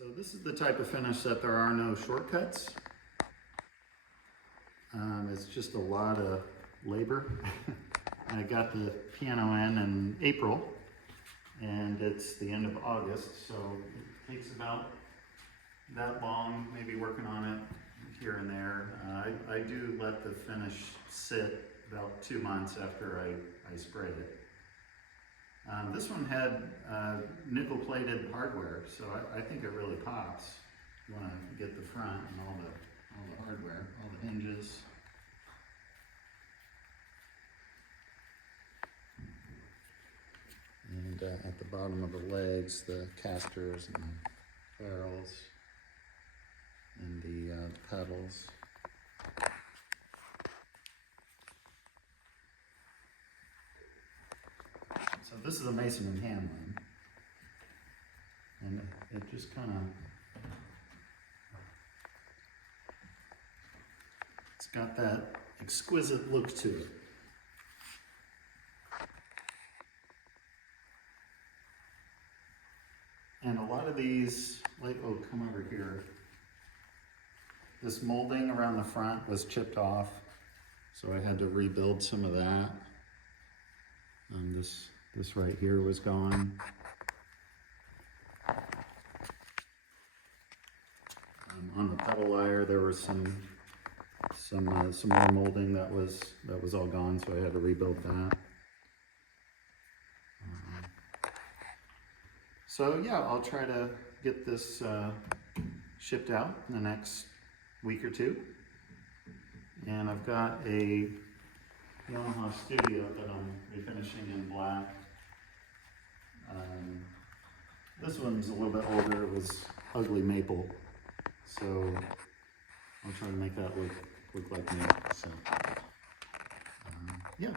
So this is the type of finish that there are no shortcuts. It's just a lot of labor. I got the piano in April, and it's the end of August, so it takes about that long, maybe working on it here and there. I do let the finish sit about 2 months after I spray it. This one had nickel-plated hardware, so I think it really pops. You want to get the front and all the hardware, all the hinges. And at the bottom of the legs, the casters and the barrels and the pedals. So this is a Mason and Hamlin, and it just kind of, it's got that exquisite look to it. And a lot of these, like, oh, come over here. This molding around the front was chipped off, so I had to rebuild some of that. This right here was gone. On the pedal wire, there was some more molding that was all gone, so I had to rebuild that. So yeah, I'll try to get this shipped out in the next week or two. And I've got a Yamaha Studio that I'm refinishing in black. This one's a little bit older. It was ugly maple, so I'll try to make that look like new. So yeah,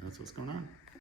that's what's going on.